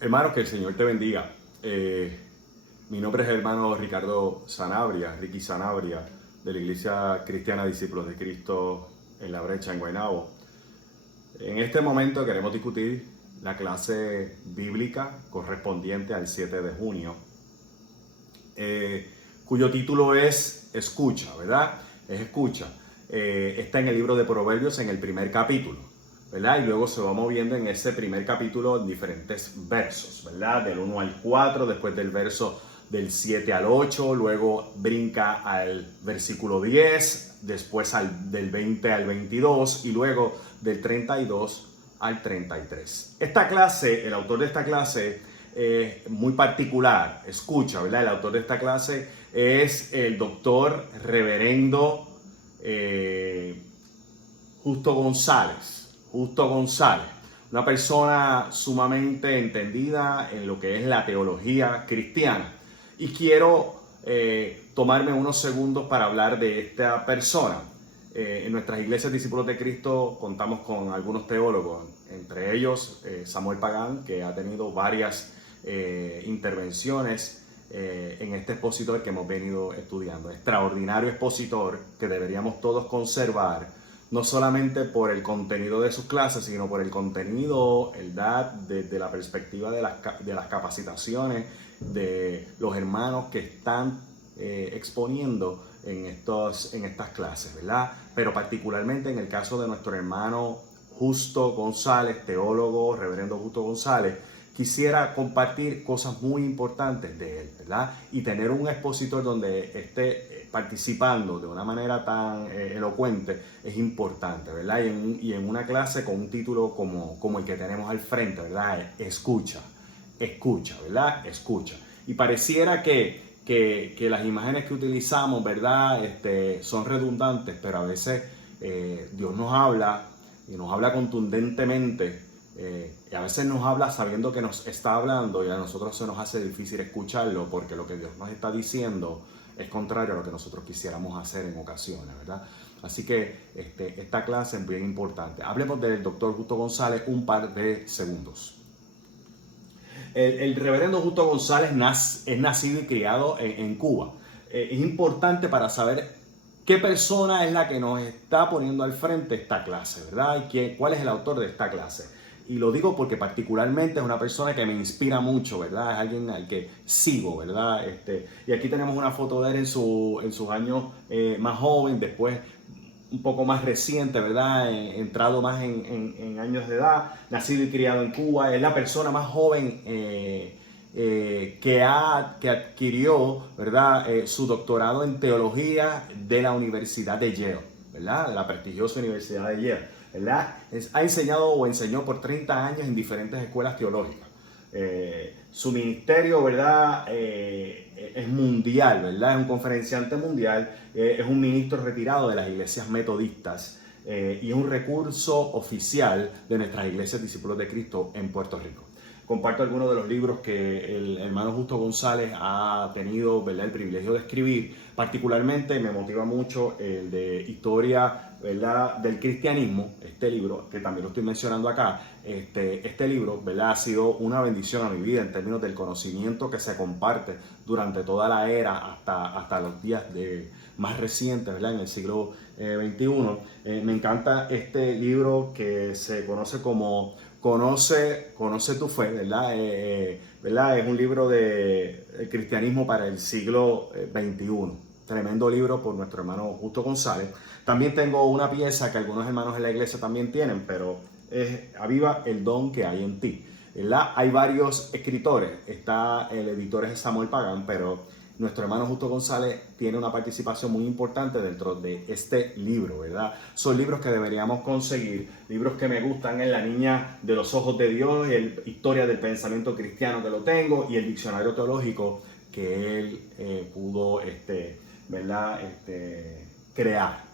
Hermano, que el Señor te bendiga. Mi nombre es el hermano Ricardo Sanabria, Ricky Sanabria, de la Iglesia Cristiana Discípulos de Cristo en La Brecha, en Guaynabo. En este momento queremos discutir la clase bíblica correspondiente al 7 de junio, cuyo título es Escucha, ¿verdad? Es Escucha. Está en el libro de Proverbios en el primer capítulo, ¿verdad? Y luego se va moviendo en ese primer capítulo en diferentes versos, ¿verdad? Del 1 al 4, después del verso del 7 al 8, luego brinca al versículo 10, después del 20 al 22 y luego del 32 al 33. Esta clase, el autor de esta clase muy particular, escucha, ¿verdad? El autor de esta clase es el doctor reverendo Justo González. Justo González, una persona sumamente entendida en lo que es la teología cristiana. Y quiero tomarme unos segundos para hablar de esta persona. En nuestras iglesias Discípulos de Cristo contamos con algunos teólogos, entre ellos Samuel Pagán, que ha tenido varias intervenciones en este expositor que hemos venido estudiando. Extraordinario expositor que deberíamos todos conservar, no solamente por el contenido de sus clases, sino por el contenido, desde la perspectiva de las capacitaciones de los hermanos que están exponiendo en estas clases, ¿verdad? Pero particularmente en el caso de nuestro hermano Justo González, teólogo, reverendo Justo González, quisiera compartir cosas muy importantes de él, ¿verdad? Y tener un expositor donde esté participando de una manera tan elocuente es importante, ¿verdad? Y en una clase con un título como el que tenemos al frente, ¿verdad? Escucha, ¿verdad? Escucha. Y pareciera que las imágenes que utilizamos, ¿verdad? Son redundantes, pero a veces Dios nos habla y nos habla contundentemente. Y a veces nos habla sabiendo que nos está hablando y a nosotros se nos hace difícil escucharlo porque lo que Dios nos está diciendo es contrario a lo que nosotros quisiéramos hacer en ocasiones, ¿verdad? Así que esta clase es bien importante. Hablemos del doctor Justo González un par de segundos. El reverendo Justo González es nacido y criado en Cuba. Es importante para saber qué persona es la que nos está poniendo al frente esta clase, ¿verdad? Y cuál es el autor de esta clase. Y lo digo porque particularmente es una persona que me inspira mucho, ¿verdad? Es alguien al que sigo, ¿verdad? Y aquí tenemos una foto de él en sus años más joven, después un poco más reciente, ¿verdad? Entrado más en años de edad, nacido y criado en Cuba. Es la persona más joven que adquirió, ¿verdad? Su doctorado en teología de la Universidad de Yale, ¿verdad? De la prestigiosa Universidad de Yale, ¿verdad? Ha enseñado o enseñó por 30 años en diferentes escuelas teológicas. Su ministerio, ¿verdad? Es mundial, ¿verdad? Es un conferenciante mundial, es un ministro retirado de las iglesias metodistas y es un recurso oficial de nuestras iglesias Discípulos de Cristo en Puerto Rico. Comparto algunos de los libros que el hermano Justo González ha tenido, ¿verdad?, el privilegio de escribir. Particularmente me motiva mucho el de Historia, ¿verdad?, del Cristianismo, este libro, que también lo estoy mencionando acá. Este libro, ¿verdad?, ha sido una bendición a mi vida en términos del conocimiento que se comparte durante toda la era hasta los días más recientes, ¿verdad?, en el siglo XXI. Me encanta este libro que se conoce como Conoce tu fe, ¿verdad? ¿Verdad? Es un libro de cristianismo para el siglo XXI. Tremendo libro por nuestro hermano Justo González. También tengo una pieza que algunos hermanos en la iglesia también tienen, pero es Aviva el don que hay en ti, ¿verdad? Hay varios escritores. El editor es Samuel Pagán, pero nuestro hermano Justo González tiene una participación muy importante dentro de este libro, ¿verdad? Son libros que deberíamos conseguir, libros que me gustan en La Niña de los Ojos de Dios, Historia del Pensamiento Cristiano, que lo tengo, y el Diccionario Teológico que él pudo, ¿verdad?, crear.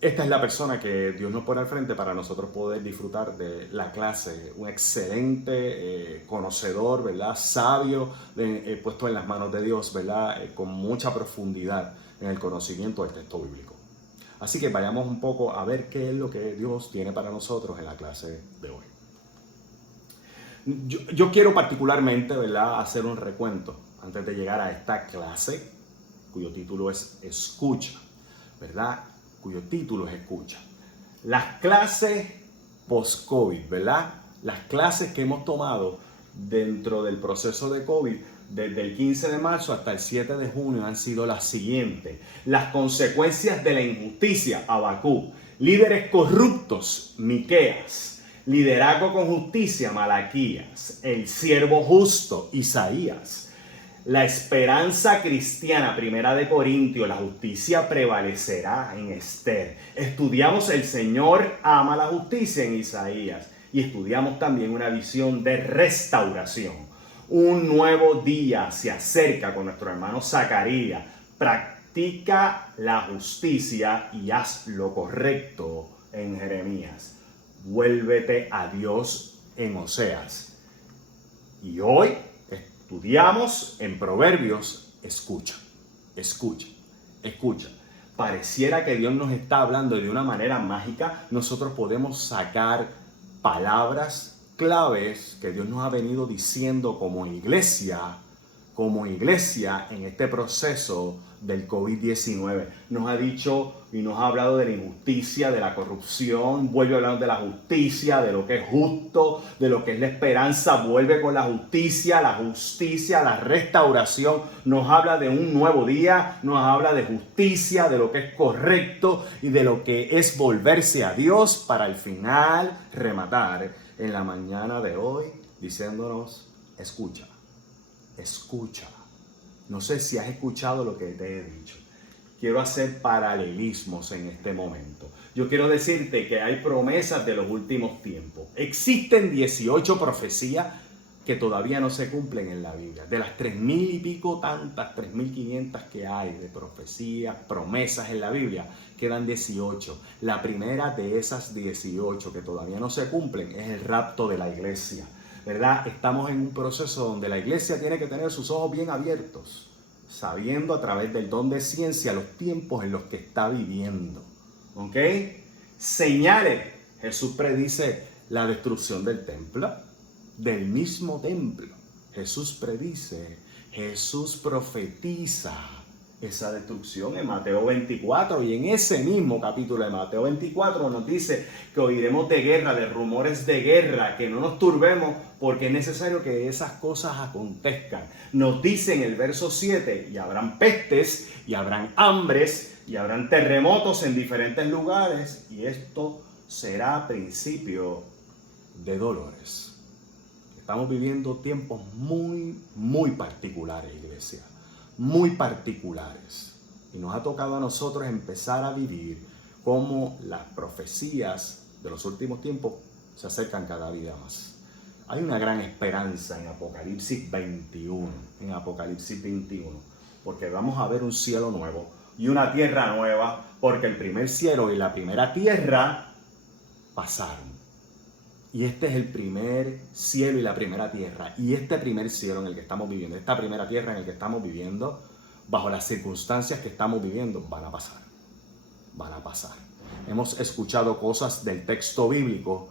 Esta es la persona que Dios nos pone al frente para nosotros poder disfrutar de la clase. Un excelente conocedor, ¿verdad? Sabio, puesto en las manos de Dios, ¿verdad? Con mucha profundidad en el conocimiento del texto bíblico. Así que vayamos un poco a ver qué es lo que Dios tiene para nosotros en la clase de hoy. Yo quiero particularmente, ¿verdad?, hacer un recuento antes de llegar a esta clase, cuyo título es Escucha, ¿verdad? Cuyo título es Escucha. Las clases post-COVID, ¿verdad? Las clases que hemos tomado dentro del proceso de COVID, desde el 15 de marzo hasta el 7 de junio, han sido las siguientes. Las consecuencias de la injusticia, Habacuc. Líderes corruptos, Miqueas. Liderazgo con justicia, Malaquías. El siervo justo, Isaías. La esperanza cristiana, Primera de Corintios. La justicia prevalecerá, en Esther. Estudiamos el Señor ama la justicia, en Isaías. Y estudiamos también una visión de restauración. Un nuevo día se acerca con nuestro hermano Zacarías. Practica la justicia y haz lo correcto, en Jeremías. Vuélvete a Dios, en Oseas. Y hoy estudiamos en Proverbios, escucha, escucha, escucha. Pareciera que Dios nos está hablando de una manera mágica. Nosotros podemos sacar palabras claves que Dios nos ha venido diciendo como iglesia en este proceso del COVID-19. Nos ha dicho y nos ha hablado de la injusticia, de la corrupción, vuelve hablando de la justicia, de lo que es justo, de lo que es la esperanza, vuelve con la justicia, la restauración. Nos habla de un nuevo día, nos habla de justicia, de lo que es correcto y de lo que es volverse a Dios, para al final rematar en la mañana de hoy diciéndonos: escucha, escucha. No sé si has escuchado lo que te he dicho. Quiero hacer paralelismos en este momento. Yo quiero decirte que hay promesas de los últimos tiempos. Existen 18 profecías que todavía no se cumplen en la Biblia. De las 3,000 y pico tantas, 3,500 que hay de profecías, promesas en la Biblia, quedan 18. La primera de esas 18 que todavía no se cumplen es el rapto de la iglesia, ¿verdad? Estamos en un proceso donde la iglesia tiene que tener sus ojos bien abiertos, sabiendo a través del don de ciencia los tiempos en los que está viviendo. ¿Ok? Señales. Jesús predice la destrucción del templo, del mismo templo. Jesús predice, Jesús profetiza esa destrucción en Mateo 24, y en ese mismo capítulo de Mateo 24 nos dice que oiremos de guerra, de rumores de guerra, que no nos turbemos porque es necesario que esas cosas acontezcan. Nos dice en el verso 7, y habrán pestes, y habrán hambres, y habrán terremotos en diferentes lugares, y esto será principio de dolores. Estamos viviendo tiempos muy particulares, iglesia. Muy particulares, y nos ha tocado a nosotros empezar a vivir como las profecías de los últimos tiempos se acercan cada día más. Hay una gran esperanza en Apocalipsis 21, porque vamos a ver un cielo nuevo y una tierra nueva, porque el primer cielo y la primera tierra pasaron. Y este es el primer cielo y la primera tierra. Y este primer cielo en el que estamos viviendo, esta primera tierra en el que estamos viviendo, bajo las circunstancias que estamos viviendo, van a pasar. Van a pasar. Hemos escuchado cosas del texto bíblico,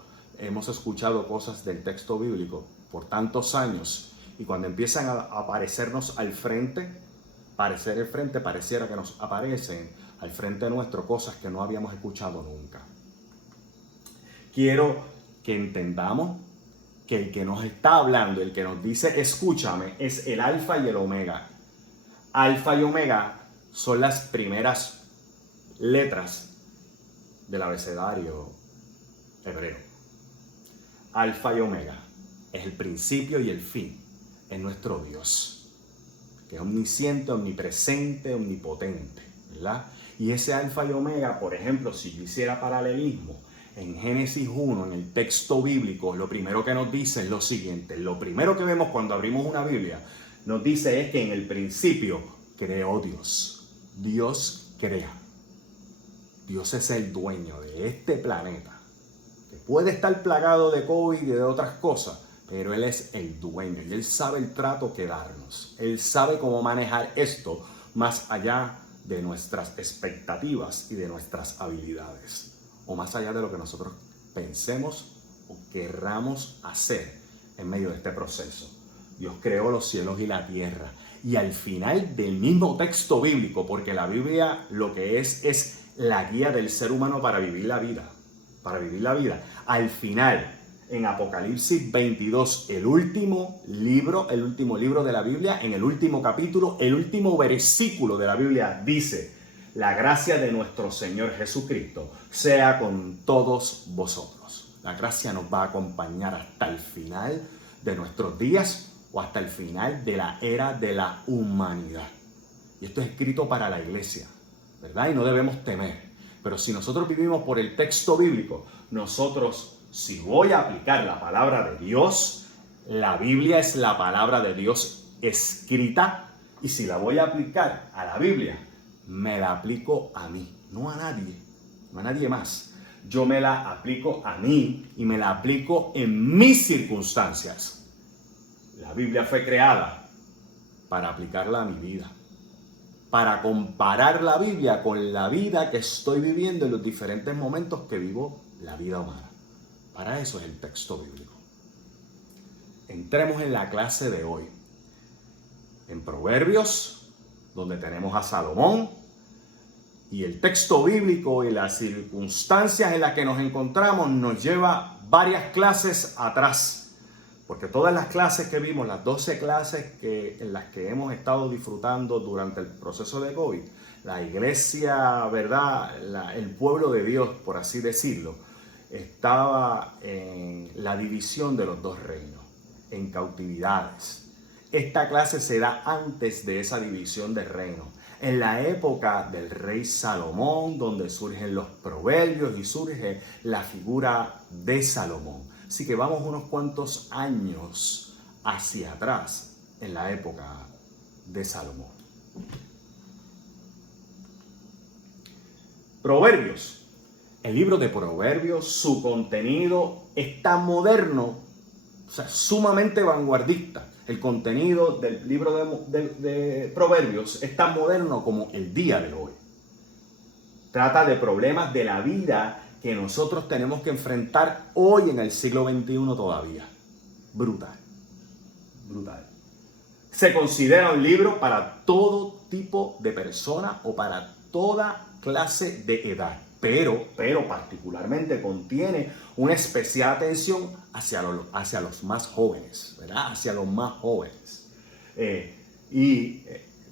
por tantos años. Y cuando empiezan a aparecernos al frente, pareciera que nos aparecen al frente nuestro cosas que no habíamos escuchado nunca. Quiero que entendamos que el que nos está hablando, el que nos dice escúchame, es el alfa y el omega. Alfa y omega son las primeras letras del abecedario hebreo. Alfa y omega es el principio y el fin, es nuestro Dios, que es omnisciente, omnipresente, omnipotente, ¿verdad? Y ese alfa y omega, por ejemplo, si yo hiciera paralelismo, en Génesis 1, en el texto bíblico, lo primero que nos dice es lo siguiente. Lo primero que vemos cuando abrimos una Biblia, nos dice es que en el principio creó Dios. Dios crea. Dios es el dueño de este planeta, que puede estar plagado de COVID y de otras cosas, pero Él es el dueño y Él sabe el trato que darnos. Él sabe cómo manejar esto más allá de nuestras expectativas y de nuestras habilidades, o más allá de lo que nosotros pensemos o querramos hacer. en medio de este proceso. Dios creó los cielos y la tierra. Y al final del mismo texto bíblico, porque la Biblia lo que es la guía del ser humano para vivir la vida. Para vivir la vida. Al final, en Apocalipsis 22, el último libro de la Biblia, en el último capítulo, el último versículo de la Biblia dice: la gracia de nuestro Señor Jesucristo sea con todos vosotros. La gracia nos va a acompañar hasta el final de nuestros días o hasta el final de la era de la humanidad. Y esto es escrito para la iglesia, ¿verdad? Y no debemos temer. Pero si nosotros vivimos por el texto bíblico, nosotros, si voy a aplicar la palabra de Dios, la Biblia es la palabra de Dios escrita, y si la voy a aplicar a la Biblia, me la aplico a mí, no a nadie más. Yo me la aplico a mí y me la aplico en mis circunstancias. La Biblia fue creada para aplicarla a mi vida, para comparar la Biblia con la vida que estoy viviendo en los diferentes momentos que vivo la vida humana. Para eso es el texto bíblico. Entremos en la clase de hoy. En Proverbios, donde tenemos a Salomón, y el texto bíblico y las circunstancias en las que nos encontramos nos lleva varias clases atrás. Porque todas las clases que vimos, las 12 clases en las que hemos estado disfrutando durante el proceso de COVID, la iglesia, ¿verdad? El pueblo de Dios, por así decirlo, estaba en la división de los dos reinos, en cautividades. Esta clase se da antes de esa división de reinos, en la época del rey Salomón, donde surgen los proverbios y surge la figura de Salomón. Así que vamos unos cuantos años hacia atrás en la época de Salomón. Proverbios. El libro de Proverbios, su contenido es tan moderno, o sea, sumamente vanguardista. El contenido del libro de Proverbios es tan moderno como el día de hoy. Trata de problemas de la vida que nosotros tenemos que enfrentar hoy en el siglo XXI todavía. Brutal. Brutal. Se considera un libro para todo tipo de persona o para toda clase de edad. Pero particularmente contiene una especial atención hacia los más jóvenes, ¿verdad? Hacia los más jóvenes.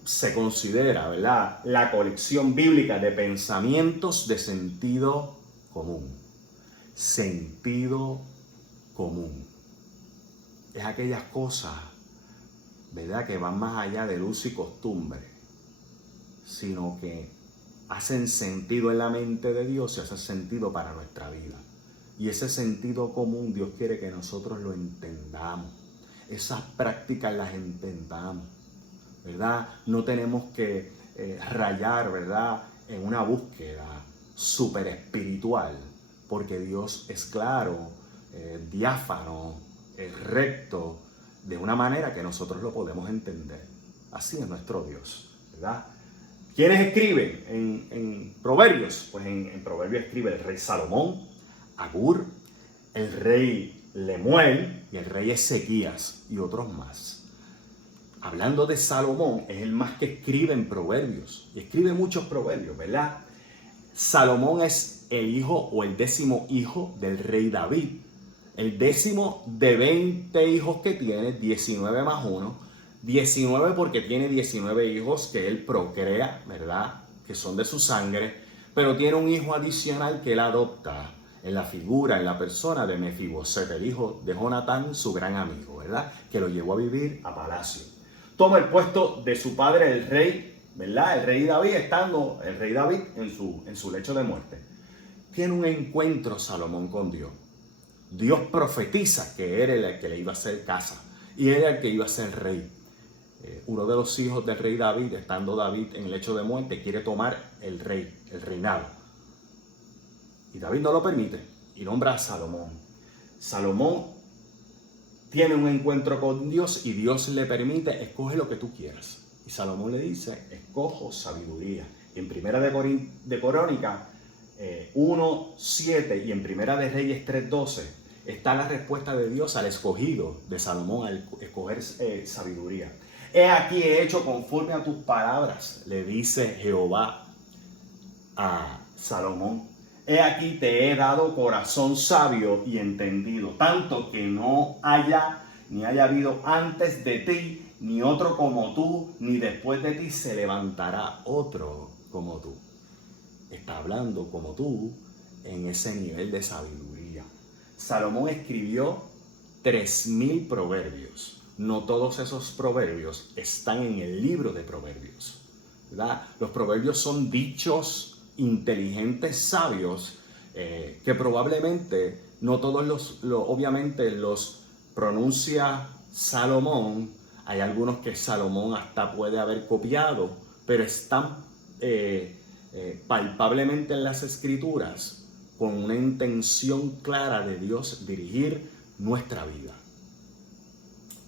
Se considera, ¿verdad?, la colección bíblica de pensamientos de sentido común. Sentido común. Es aquellas cosas, ¿verdad?, que van más allá de uso y costumbre, sino que hacen sentido en la mente de Dios y hacen sentido para nuestra vida. Y ese sentido común Dios quiere que nosotros lo entendamos. Esas prácticas las entendamos, ¿verdad? No tenemos que rayar, ¿verdad?, en una búsqueda súper espiritual, porque Dios es claro, diáfano, recto, de una manera que nosotros lo podemos entender. Así es nuestro Dios, ¿verdad? ¿Quiénes escriben en Proverbios? Pues en Proverbios escribe el rey Salomón, Agur, el rey Lemuel y el rey Ezequías y otros más. Hablando de Salomón, es el más que escribe en Proverbios y escribe muchos proverbios, ¿verdad? Salomón es el hijo o el 10º hijo del rey David. El 10º de 20 hijos que tiene, 19 más 1. 19 porque tiene 19 hijos que él procrea, ¿verdad?, que son de su sangre, pero tiene un hijo adicional que él adopta en la figura, en la persona de Mefiboset, el hijo de Jonatán, su gran amigo, ¿verdad?, que lo llevó a vivir a palacio. Toma el puesto de su padre, el rey, ¿verdad?, el rey David, estando el rey David en su lecho de muerte. Tiene un encuentro Salomón con Dios. Dios profetiza que era el que le iba a hacer casa y era el que iba a ser rey. Uno de los hijos del rey David, estando David en el lecho de muerte, quiere tomar el reinado. Y David no lo permite y nombra a Salomón. Salomón tiene un encuentro con Dios y Dios le permite: escoge lo que tú quieras. Y Salomón le dice: escojo sabiduría. Y en Primera de Crónicas 1:7 y en Primera de Reyes 3:12 está la respuesta de Dios al escogido de Salomón, al escoger sabiduría. He aquí he hecho conforme a tus palabras, le dice Jehová a Salomón. He aquí te he dado corazón sabio y entendido, tanto que no haya ni haya habido antes de ti ni otro como tú, ni después de ti se levantará otro como tú. Está hablando como tú en ese nivel de sabiduría. Salomón escribió 3000 proverbios. No todos esos proverbios están en el libro de Proverbios, ¿verdad? Los proverbios son dichos inteligentes, sabios, que probablemente no todos obviamente los pronuncia Salomón. Hay algunos que Salomón hasta puede haber copiado, pero están palpablemente en las escrituras con una intención clara de Dios dirigir nuestra vida.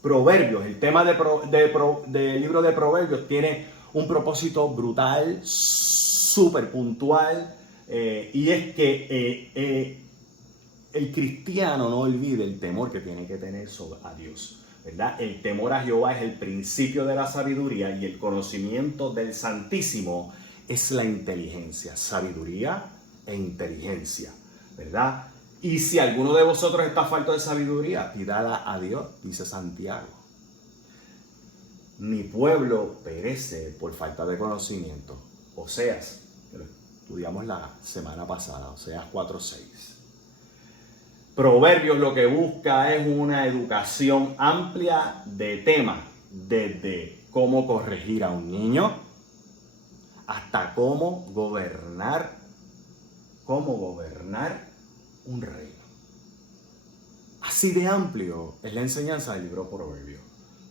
Proverbios, el tema del libro de Proverbios tiene un propósito brutal, súper puntual, y es que el cristiano no olvide el temor que tiene que tener a Dios, ¿verdad? El temor a Jehová es el principio de la sabiduría y el conocimiento del Santísimo es la inteligencia, sabiduría e inteligencia, ¿verdad? Y si alguno de vosotros está falto de sabiduría, pídala a Dios, dice Santiago. Mi pueblo perece por falta de conocimiento. Oseas, que lo estudiamos la semana pasada, Oseas 4:6. Proverbios lo que busca es una educación amplia de temas, desde cómo corregir a un niño hasta cómo gobernar un reino. Así de amplio es la enseñanza del libro Proverbios,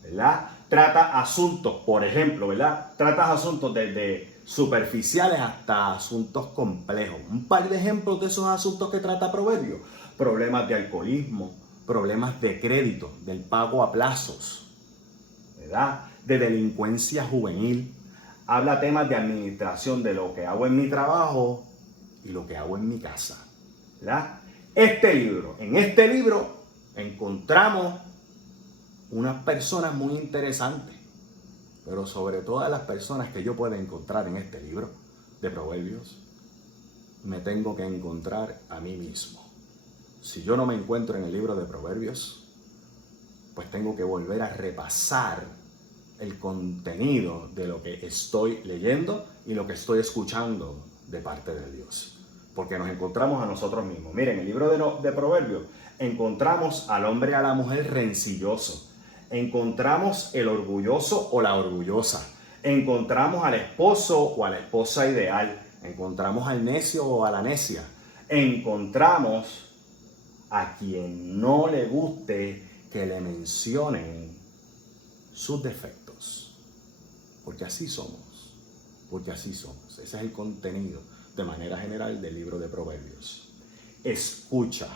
¿verdad? Trata asuntos, por ejemplo, ¿verdad? Trata asuntos desde superficiales hasta asuntos complejos. Un par de ejemplos de esos asuntos que trata Proverbios: problemas de alcoholismo, problemas de crédito, del pago a plazos, ¿verdad? De delincuencia juvenil. Habla temas de administración, de lo que hago en mi trabajo y lo que hago en mi casa, ¿verdad? En este libro encontramos unas personas muy interesantes, pero sobre todas las personas que yo puedo encontrar en este libro de Proverbios, me tengo que encontrar a mí mismo. Si yo no me encuentro en el libro de Proverbios, pues tengo que volver a repasar el contenido de lo que estoy leyendo y lo que estoy escuchando de parte de Dios. Porque nos encontramos a nosotros mismos. Miren, en el libro de Proverbios encontramos al hombre y a la mujer rencilloso. Encontramos el orgulloso o la orgullosa. Encontramos al esposo o a la esposa ideal. Encontramos al necio o a la necia. Encontramos a quien no le guste que le mencionen sus defectos. Porque así somos. Ese es el contenido de manera general del libro de Proverbios. Escucha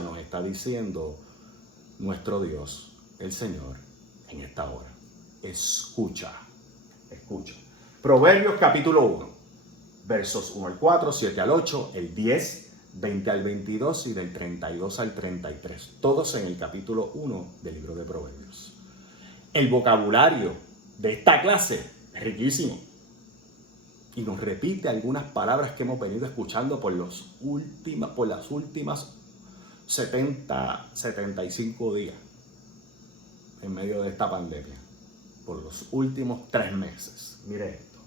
nos está diciendo nuestro Dios, el Señor, en esta hora. Escucha. Proverbios capítulo 1, versos 1 al 4, 7 al 8, el 10, 20 al 22 y del 32 al 33. Todos en el capítulo 1 del libro de Proverbios. El vocabulario de esta clase es riquísimo. Y nos repite algunas palabras que hemos venido escuchando por las últimas 75 días en medio de esta pandemia. Por los últimos 3 meses. Mire esto.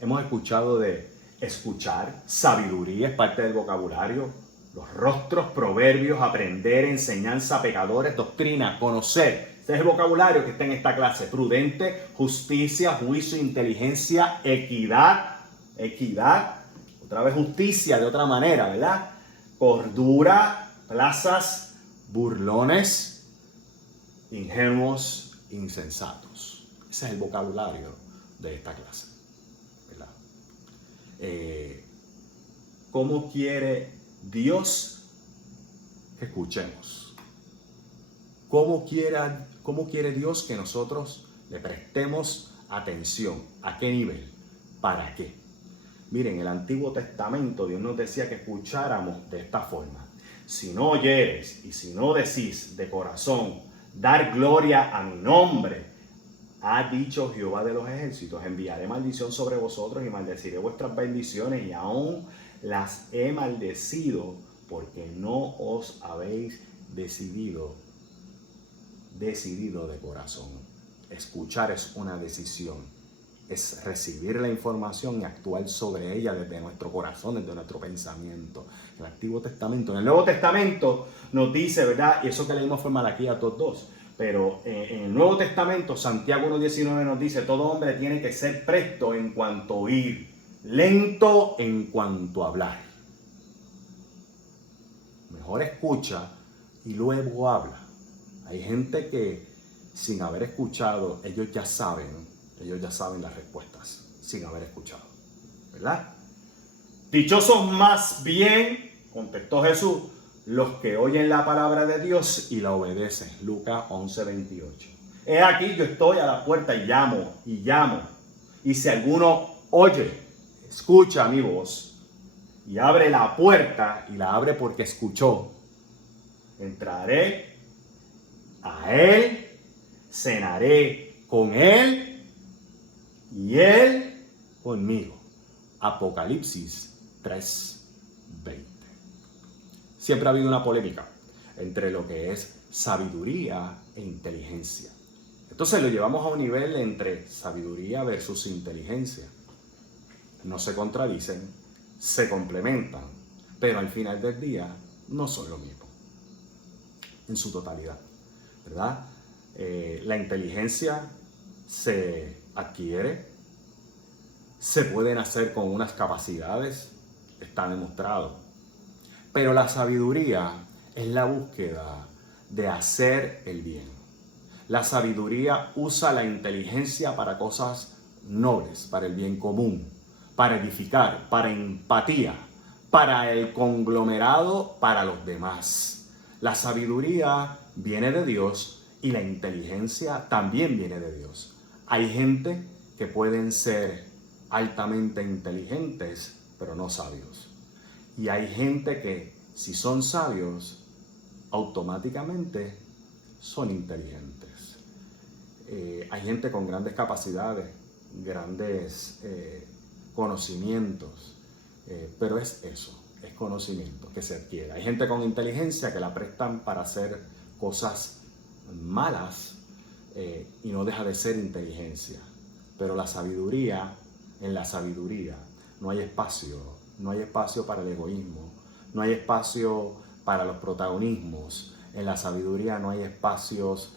Hemos escuchado de escuchar, sabiduría es parte del vocabulario, los rostros, proverbios, aprender, enseñanza, pecadores, doctrina, conocer. Este es el vocabulario que está en esta clase. Prudente, justicia, juicio, inteligencia, equidad, otra vez justicia de otra manera, ¿verdad? Cordura, plazas, burlones, ingenuos, insensatos. Ese es el vocabulario de esta clase, ¿verdad? ¿Cómo quiere Dios que escuchemos? ¿Cómo quiere Dios que nosotros le prestemos atención? ¿A qué nivel? ¿Para qué? Miren, en el Antiguo Testamento Dios nos decía que escucháramos de esta forma. si no oyeres y si no decís de corazón, dar gloria a mi nombre, ha dicho Jehová de los ejércitos, enviaré maldición sobre vosotros y maldeciré vuestras bendiciones y aún las he maldecido porque no os habéis decidido de corazón. Escuchar es una decisión, es recibir la información y actuar sobre ella desde nuestro corazón, desde nuestro pensamiento. En el Antiguo Testamento, en el Nuevo Testamento nos dice, ¿verdad? Y eso que leímos fue Malaquías 2:2. Pero en el Nuevo Testamento, Santiago 1:19 nos dice, todo hombre tiene que ser presto en cuanto a oír, lento en cuanto a hablar. Mejor escucha y luego habla. Hay gente que sin haber escuchado, ellos ya saben las respuestas, sin haber escuchado, ¿verdad? Dichosos más bien, contestó Jesús, los que oyen la palabra de Dios y la obedecen. Lucas 11:28. He aquí, yo estoy a la puerta y llamo. Y si alguno oye, escucha mi voz y abre la puerta, y la abre porque escuchó, entraré a él, cenaré con él y él conmigo. Apocalipsis 3:20. Siempre ha habido una polémica entre lo que es sabiduría e inteligencia. Entonces lo llevamos a un nivel entre sabiduría versus inteligencia. No se contradicen, se complementan, pero al final del día no son lo mismo en su totalidad, ¿verdad? La inteligencia se adquiere, se pueden hacer con unas capacidades, está demostrado. Pero la sabiduría es la búsqueda de hacer el bien. La sabiduría usa la inteligencia para cosas nobles, para el bien común, para edificar, para empatía, para el conglomerado, para los demás. La sabiduría viene de Dios y la inteligencia también viene de Dios. Hay gente que pueden ser altamente inteligentes, pero no sabios. Y hay gente que, si son sabios, automáticamente son inteligentes. Hay gente con grandes capacidades, grandes conocimientos, pero es eso, es conocimiento que se adquiere. Hay gente con inteligencia que la prestan para hacer cosas malas y no deja de ser inteligencia. Pero la sabiduría, en la sabiduría no hay espacio. No hay espacio para el egoísmo, no hay espacio para los protagonismos. En la sabiduría no hay espacios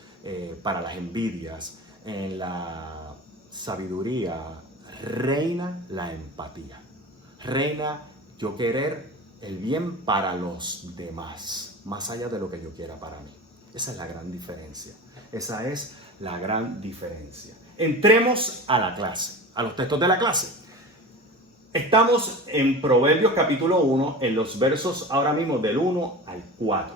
para las envidias. En la sabiduría reina la empatía. Reina yo querer el bien para los demás, más allá de lo que yo quiera para mí. Esa es la gran diferencia. Esa es la gran diferencia. Entremos a la clase, a los textos de la clase. Estamos en Proverbios capítulo 1, en los versos ahora mismo del 1 al 4.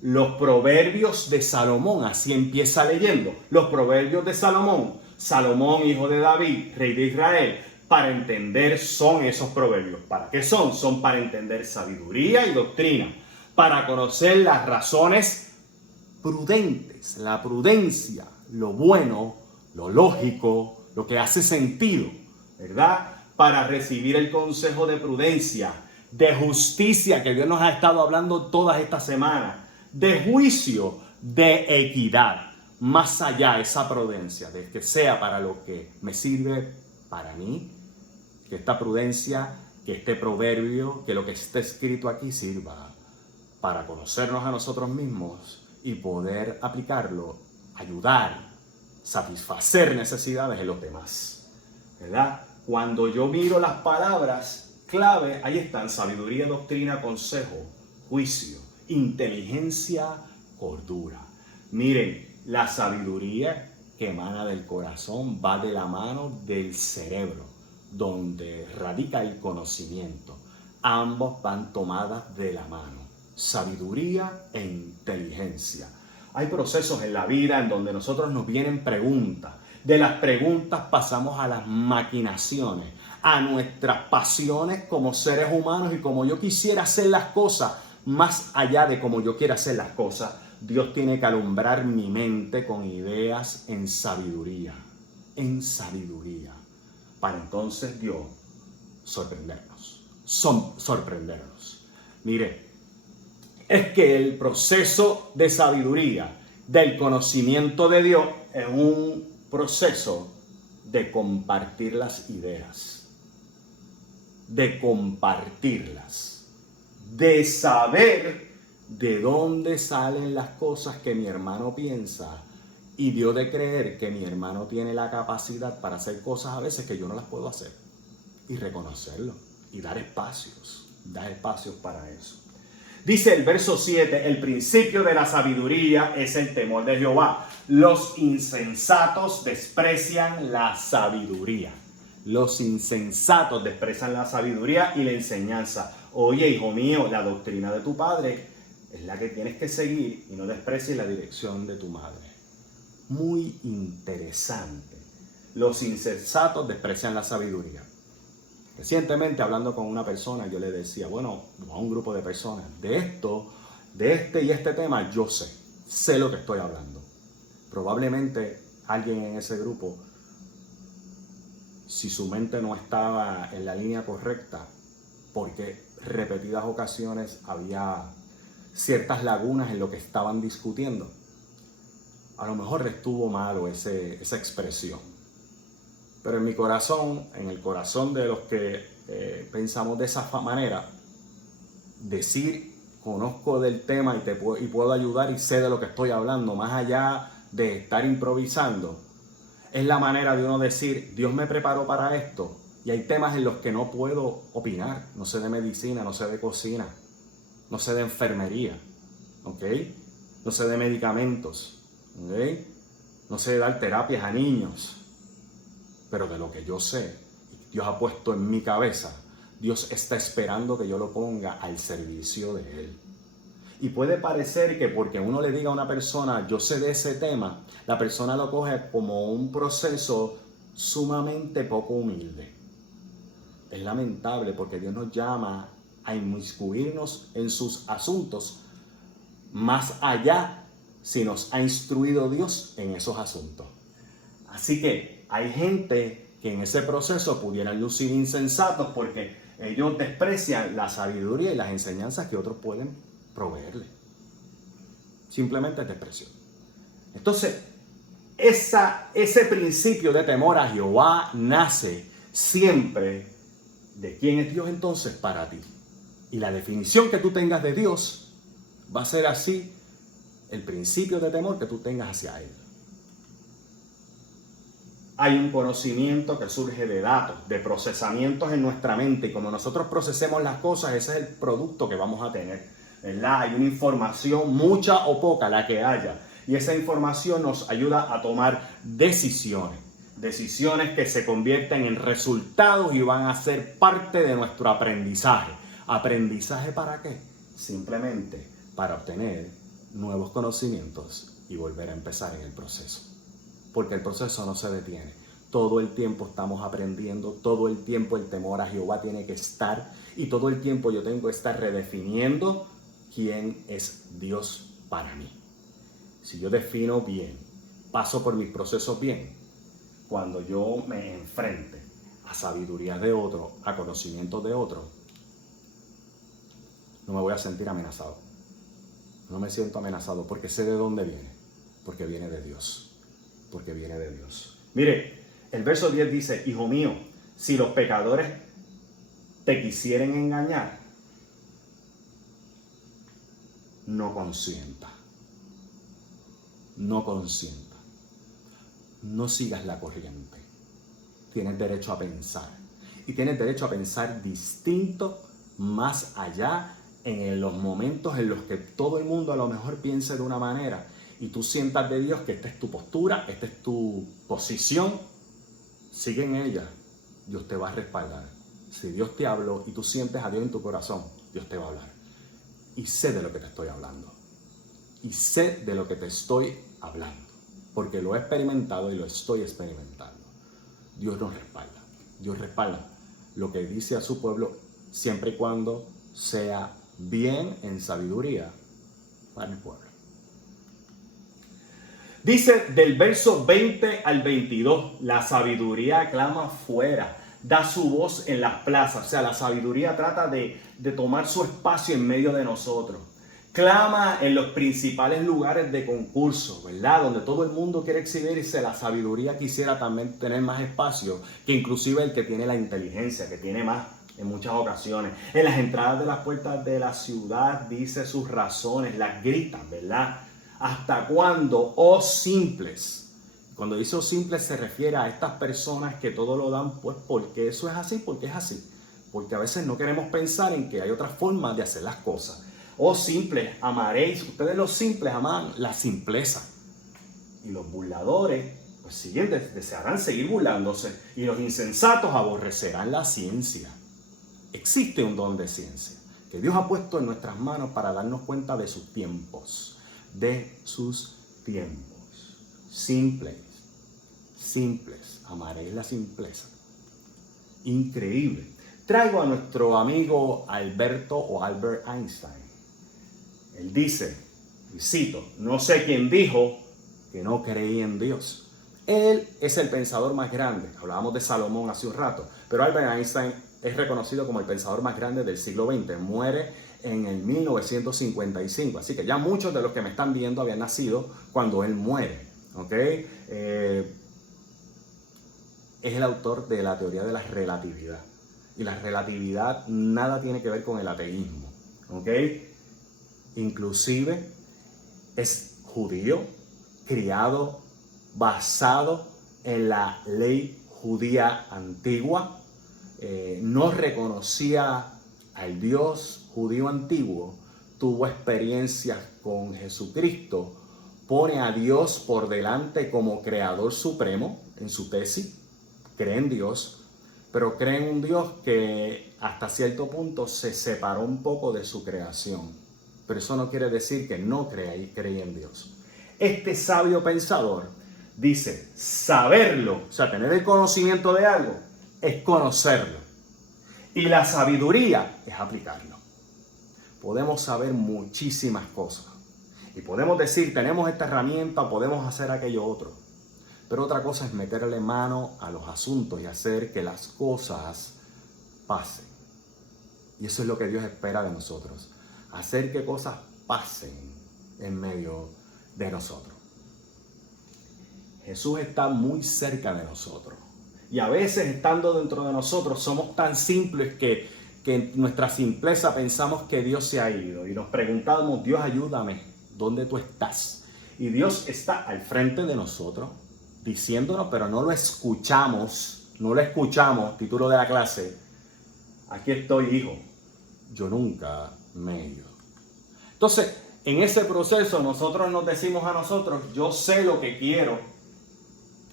Los proverbios de Salomón, así empieza leyendo. Los proverbios de Salomón, Salomón, hijo de David, rey de Israel. Para entender son esos proverbios. ¿Para qué son? Son para entender sabiduría y doctrina. Para conocer las razones prudentes, la prudencia, lo bueno, lo lógico, lo que hace sentido, ¿verdad? Para recibir el consejo de prudencia, de justicia, que Dios nos ha estado hablando todas estas semanas, de juicio, de equidad. Más allá esa prudencia, de que sea para lo que me sirve para mí, que esta prudencia, que este proverbio, que lo que está escrito aquí sirva para conocernos a nosotros mismos y poder aplicarlo, ayudar, satisfacer necesidades en los demás, ¿verdad? Cuando yo miro las palabras clave, ahí están: sabiduría, doctrina, consejo, juicio, inteligencia, cordura. Miren, la sabiduría que emana del corazón va de la mano del cerebro, donde radica el conocimiento. Ambos van tomadas de la mano, sabiduría e inteligencia. Hay procesos en la vida en donde nosotros nos vienen preguntas. De las preguntas pasamos a las maquinaciones, a nuestras pasiones como seres humanos y como yo quisiera hacer las cosas, más allá de cómo yo quiera hacer las cosas, Dios tiene que alumbrar mi mente con ideas en sabiduría, para entonces Dios sorprendernos. Mire, es que el proceso de sabiduría, del conocimiento de Dios, es un proceso de compartir las ideas, de compartirlas, de saber de dónde salen las cosas que mi hermano piensa y Dios de creer que mi hermano tiene la capacidad para hacer cosas a veces que yo no las puedo hacer y reconocerlo y dar espacios para eso. Dice el verso 7, el principio de la sabiduría es el temor de Jehová. Los insensatos desprecian la sabiduría. Los insensatos desprecian la sabiduría y la enseñanza. Oye, hijo mío, la doctrina de tu padre es la que tienes que seguir y no desprecies la dirección de tu madre. Muy interesante. Los insensatos desprecian la sabiduría. Recientemente, hablando con una persona, yo le decía, bueno, a un grupo de personas, de este y este tema, yo sé lo que estoy hablando. Probablemente alguien en ese grupo, si su mente no estaba en la línea correcta, porque repetidas ocasiones había ciertas lagunas en lo que estaban discutiendo, a lo mejor estuvo malo esa expresión. Pero en mi corazón, en el corazón de los que pensamos de esa manera, decir, conozco del tema y puedo ayudar y sé de lo que estoy hablando, más allá de estar improvisando, es la manera de uno decir, Dios me preparó para esto. Y hay temas en los que no puedo opinar. No sé de medicina, no sé de cocina, no sé de enfermería, ¿ok? No sé de medicamentos, ¿ok? No sé de dar terapias a niños. Pero de lo que yo sé, Dios ha puesto en mi cabeza, Dios está esperando que yo lo ponga al servicio de Él. Y puede parecer que porque uno le diga a una persona, yo sé de ese tema, la persona lo coge como un proceso sumamente poco humilde. Es lamentable porque Dios nos llama a inmiscuirnos en sus asuntos, más allá si nos ha instruido Dios en esos asuntos. Así que hay gente que en ese proceso pudieran lucir insensatos porque ellos desprecian la sabiduría y las enseñanzas que otros pueden proveerle. Simplemente es desprecio. Entonces, ese principio de temor a Jehová nace siempre de quién es Dios entonces para ti. Y la definición que tú tengas de Dios va a ser así el principio de temor que tú tengas hacia Él. Hay un conocimiento que surge de datos, de procesamientos en nuestra mente, y como nosotros procesemos las cosas, ese es el producto que vamos a tener, ¿verdad? Hay una información, mucha o poca, la que haya, y esa información nos ayuda a tomar decisiones que se convierten en resultados y van a ser parte de nuestro aprendizaje. ¿Aprendizaje para qué? Simplemente para obtener nuevos conocimientos y volver a empezar en el proceso. Porque el proceso no se detiene. Todo el tiempo estamos aprendiendo, todo el tiempo el temor a Jehová tiene que estar y todo el tiempo yo tengo que estar redefiniendo quién es Dios para mí. Si yo defino bien, paso por mis procesos bien, cuando yo me enfrente a sabiduría de otro, a conocimiento de otro, no me voy a sentir amenazado. No me siento amenazado porque sé de dónde viene, porque viene de Dios. Porque viene de Dios. Mire, el verso 10 dice, hijo mío, si los pecadores te quisieren engañar, no consienta. No consienta. No sigas la corriente. Tienes derecho a pensar. Y tienes derecho a pensar distinto, más allá, en los momentos en los que todo el mundo a lo mejor piense de una manera y tú sientas de Dios que esta es tu postura, esta es tu posición, sigue en ella, Dios te va a respaldar. Si Dios te habló y tú sientes a Dios en tu corazón, Dios te va a hablar. Y sé de lo que te estoy hablando. Y sé de lo que te estoy hablando. Porque lo he experimentado y lo estoy experimentando. Dios nos respalda. Dios respalda lo que dice a su pueblo siempre y cuando sea bien en sabiduría para el pueblo. Dice del verso 20 al 22, la sabiduría clama fuera, da su voz en las plazas. O sea, la sabiduría trata de tomar su espacio en medio de nosotros. Clama en los principales lugares de concurso, ¿verdad? Donde todo el mundo quiere exhibirse, la sabiduría quisiera también tener más espacio que inclusive el que tiene la inteligencia, que tiene más en muchas ocasiones. En las entradas de las puertas de la ciudad dice sus razones, las grita, ¿verdad? ¿Hasta cuándo, oh simples? Cuando dice oh simples se refiere a estas personas que todo lo dan, pues porque eso es así, porque es así. Porque a veces no queremos pensar en que hay otras formas de hacer las cosas. Oh simples, amaréis, ustedes los simples aman la simpleza. Y los burladores, pues siguen, desearán seguir burlándose. Y los insensatos aborrecerán la ciencia. Existe un don de ciencia que Dios ha puesto en nuestras manos para darnos cuenta de sus tiempos. De sus tiempos. Simples, amaréis la simpleza. Increíble. Traigo a nuestro amigo Alberto o Albert Einstein. Él dice, y cito, no sé quién dijo que no creía en Dios. Él es el pensador más grande. Hablábamos de Salomón hace un rato, pero Albert Einstein es reconocido como el pensador más grande del siglo XX. Muere en el 1955. Así que ya muchos de los que me están viendo habían nacido cuando él muere. ¿Ok? Es el autor de la teoría de la relatividad. Y la relatividad nada tiene que ver con el ateísmo. ¿Ok? Inclusive es judío, criado, basado en la ley judía antigua. No reconocía al Dios judío antiguo, tuvo experiencias con Jesucristo, pone a Dios por delante como creador supremo en su tesis, cree en Dios, pero cree en un Dios que hasta cierto punto se separó un poco de su creación. Pero eso no quiere decir que no cree en Dios. Este sabio pensador dice, saberlo, o sea, tener el conocimiento de algo, es conocerlo. Y la sabiduría es aplicarlo. Podemos saber muchísimas cosas. Y podemos decir, tenemos esta herramienta, podemos hacer aquello otro. Pero otra cosa es meterle mano a los asuntos y hacer que las cosas pasen. Y eso es lo que Dios espera de nosotros. Hacer que cosas pasen en medio de nosotros. Jesús está muy cerca de nosotros. Y a veces estando dentro de nosotros somos tan simples que en nuestra simpleza pensamos que Dios se ha ido. Y nos preguntamos, Dios ayúdame, ¿dónde tú estás? Y Dios está al frente de nosotros, diciéndonos, pero no lo escuchamos. Título de la clase, aquí estoy, hijo. Yo nunca me he ido. Entonces, en ese proceso nosotros nos decimos a nosotros, yo sé lo que quiero,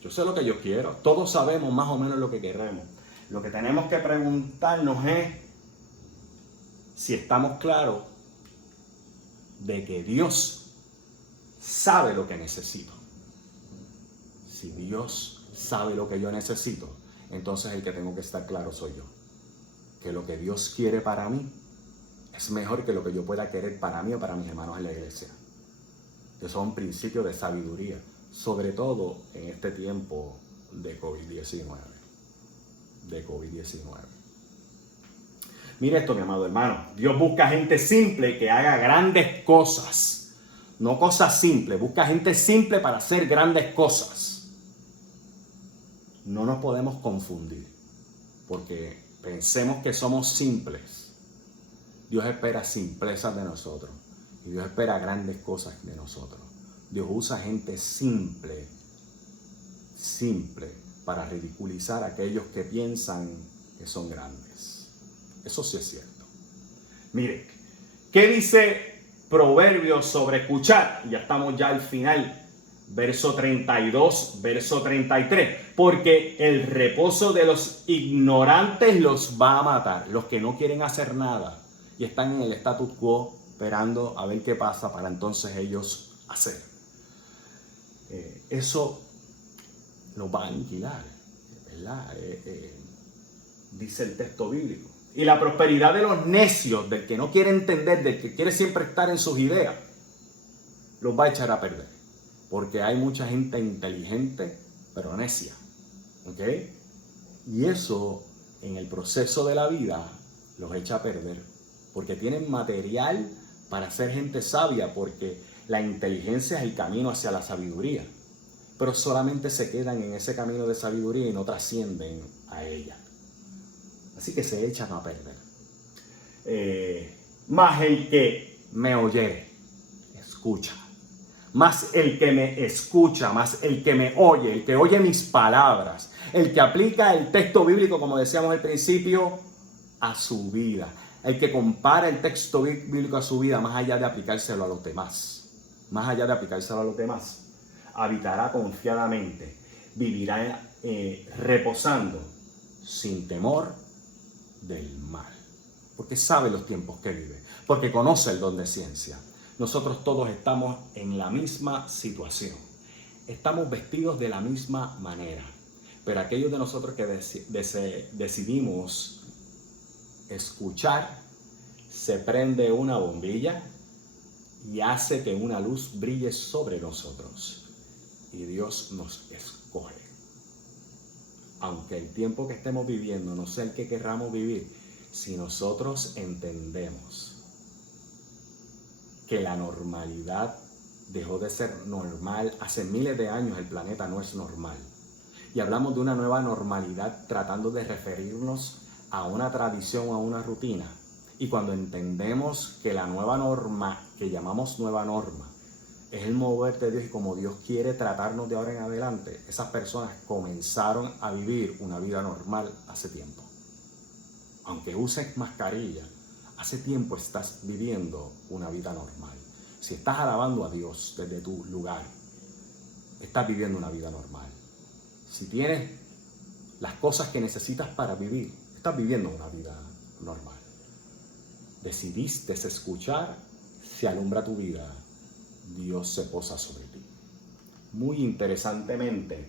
yo sé lo que yo quiero, todos sabemos más o menos lo que queremos. Lo que tenemos que preguntarnos es si estamos claros de que Dios sabe lo que necesito. Si Dios sabe lo que yo necesito, entonces el que tengo que estar claro soy yo. Que lo que Dios quiere para mí es mejor que lo que yo pueda querer para mí o para mis hermanos en la iglesia. Eso es un principio de sabiduría, sobre todo en este tiempo de COVID-19. Mire esto, mi amado hermano. Dios busca gente simple que haga grandes cosas. No cosas simples. Busca gente simple para hacer grandes cosas. No nos podemos confundir. Porque pensemos que somos simples. Dios espera simpleza de nosotros. Y Dios espera grandes cosas de nosotros. Dios usa gente simple para ridiculizar a aquellos que piensan que son grandes. Eso sí es cierto. Mire, ¿qué dice Proverbios sobre escuchar? Ya estamos ya al final. Verso 32, verso 33. Porque el reposo de los ignorantes los va a matar. Los que no quieren hacer nada y están en el status quo esperando a ver qué pasa para entonces ellos hacer. Eso los va a aniquilar, ¿verdad? Dice el texto bíblico. Y la prosperidad de los necios, del que no quiere entender, del que quiere siempre estar en sus ideas, los va a echar a perder. Porque hay mucha gente inteligente, pero necia. ¿Ok? Y eso, en el proceso de la vida, los echa a perder. Porque tienen material para ser gente sabia, porque la inteligencia es el camino hacia la sabiduría. Pero solamente se quedan en ese camino de sabiduría y no trascienden a ella. Así que se echan a perder. Más el que me oyere, escucha. Más el que me escucha, más el que me oye, el que oye mis palabras, el que aplica el texto bíblico, como decíamos al principio, a su vida. El que compara el texto bíblico a su vida más allá de aplicárselo a los demás. Más allá de aplicárselo a los demás. Habitará confiadamente, vivirá reposando sin temor del mal, porque sabe los tiempos que vive, porque conoce el don de ciencia. Nosotros todos estamos en la misma situación, estamos vestidos de la misma manera, pero aquellos de nosotros que decidimos escuchar, se prende una bombilla y hace que una luz brille sobre nosotros, y Dios nos escoge. Aunque el tiempo que estemos viviendo no sea el que querramos vivir, si nosotros entendemos que la normalidad dejó de ser normal, hace miles de años el planeta no es normal. Y hablamos de una nueva normalidad tratando de referirnos a una tradición o a una rutina. Y cuando entendemos que la nueva norma, que llamamos nueva norma, es el mover de Dios y como Dios quiere tratarnos de ahora en adelante, esas personas comenzaron a vivir una vida normal hace tiempo. Aunque uses mascarilla, hace tiempo estás viviendo una vida normal. Si estás alabando a Dios desde tu lugar, estás viviendo una vida normal. Si tienes las cosas que necesitas para vivir, estás viviendo una vida normal. Decidiste escuchar, se alumbra tu vida. Dios se posa sobre ti. Muy interesantemente,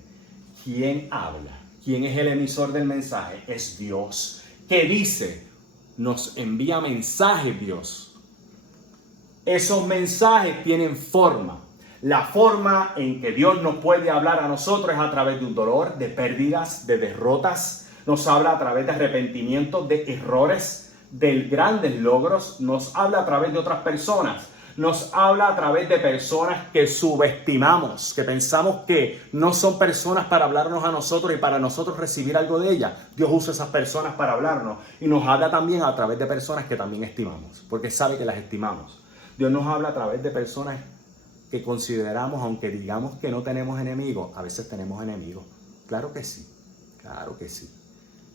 ¿quién habla? ¿Quién es el emisor del mensaje? Es Dios. ¿Qué dice? Nos envía mensajes Dios. Esos mensajes tienen forma. La forma en que Dios nos puede hablar a nosotros es a través de un dolor, de pérdidas, de derrotas. Nos habla a través de arrepentimiento, de errores, de grandes logros. Nos habla a través de otras personas. Nos habla a través de personas que subestimamos, que pensamos que no son personas para hablarnos a nosotros y para nosotros recibir algo de ellas. Dios usa esas personas para hablarnos y nos habla también a través de personas que también estimamos, porque sabe que las estimamos. Dios nos habla a través de personas que consideramos, aunque digamos que no tenemos enemigos, a veces tenemos enemigos. Claro que sí, claro que sí.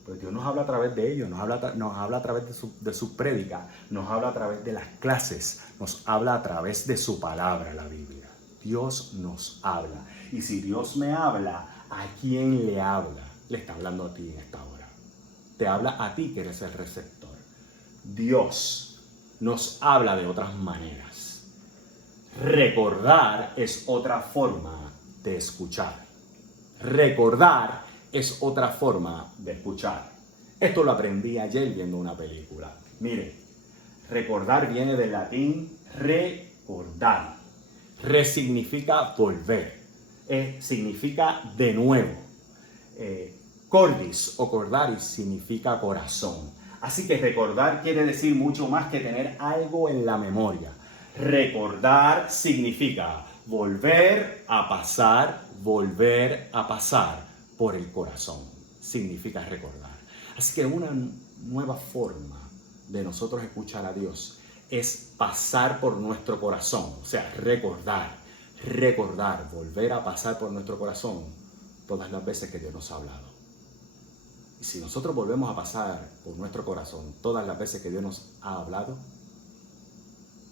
Pues Dios nos habla a través de ellos, nos habla a través de su prédica, nos habla a través de las clases, nos habla a través de su palabra, la Biblia. Dios nos habla. Y si Dios me habla, ¿a quién le habla? Le está hablando a ti en esta hora. Te habla a ti que eres el receptor. Dios nos habla de otras maneras. Recordar es otra forma de escuchar. Recordar es otra forma de escuchar. Esto lo aprendí ayer viendo una película. Mire, recordar viene del latín recordar. Re significa volver. Significa de nuevo. Cordis o cordaris significa corazón. Así que recordar quiere decir mucho más que tener algo en la memoria. Recordar significa volver a pasar por el corazón. Significa recordar. Así que una nueva forma de nosotros escuchar a Dios es pasar por nuestro corazón. O sea, recordar, volver a pasar por nuestro corazón todas las veces que Dios nos ha hablado. Y si nosotros volvemos a pasar por nuestro corazón todas las veces que Dios nos ha hablado,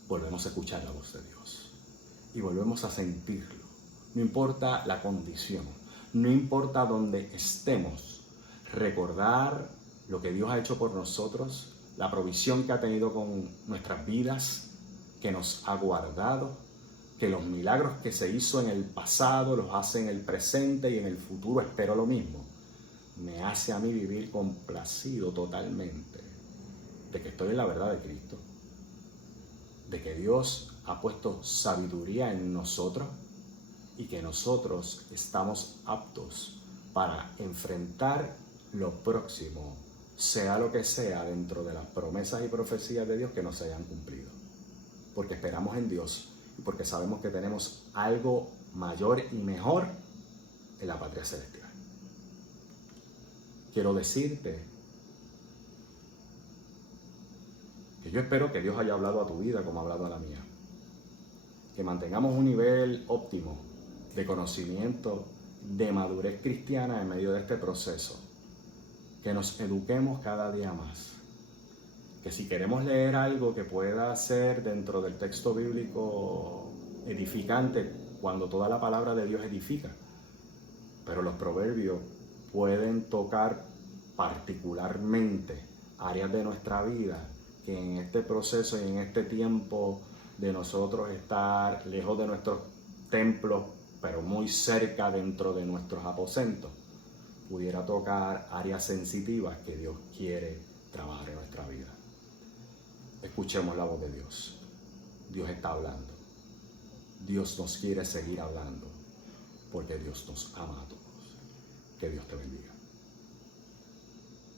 volvemos a escuchar la voz de Dios. Y volvemos a sentirlo. No importa la condición, no importa dónde estemos, recordar lo que Dios ha hecho por nosotros, la provisión que ha tenido con nuestras vidas, que nos ha guardado, que los milagros que se hizo en el pasado los hace en el presente y en el futuro espero lo mismo. Me hace a mí vivir complacido totalmente de que estoy en la verdad de Cristo, de que Dios ha puesto sabiduría en nosotros y que nosotros estamos aptos para enfrentar lo próximo, sea lo que sea, dentro de las promesas y profecías de Dios que no se hayan cumplido. Porque esperamos en Dios y porque sabemos que tenemos algo mayor y mejor en la patria celestial. Quiero decirte que yo espero que Dios haya hablado a tu vida como ha hablado a la mía. Que mantengamos un nivel óptimo de conocimiento, de madurez cristiana en medio de este proceso. Que nos eduquemos cada día más. Que si queremos leer algo que pueda ser dentro del texto bíblico edificante, cuando toda la palabra de Dios edifica, pero los proverbios pueden tocar particularmente áreas de nuestra vida que en este proceso y en este tiempo de nosotros estar lejos de nuestros templos, pero muy cerca dentro de nuestros aposentos, pudiera tocar áreas sensitivas que Dios quiere trabajar en nuestra vida. Escuchemos la voz de Dios. Dios está hablando. Dios nos quiere seguir hablando porque Dios nos ama a todos. Que Dios te bendiga.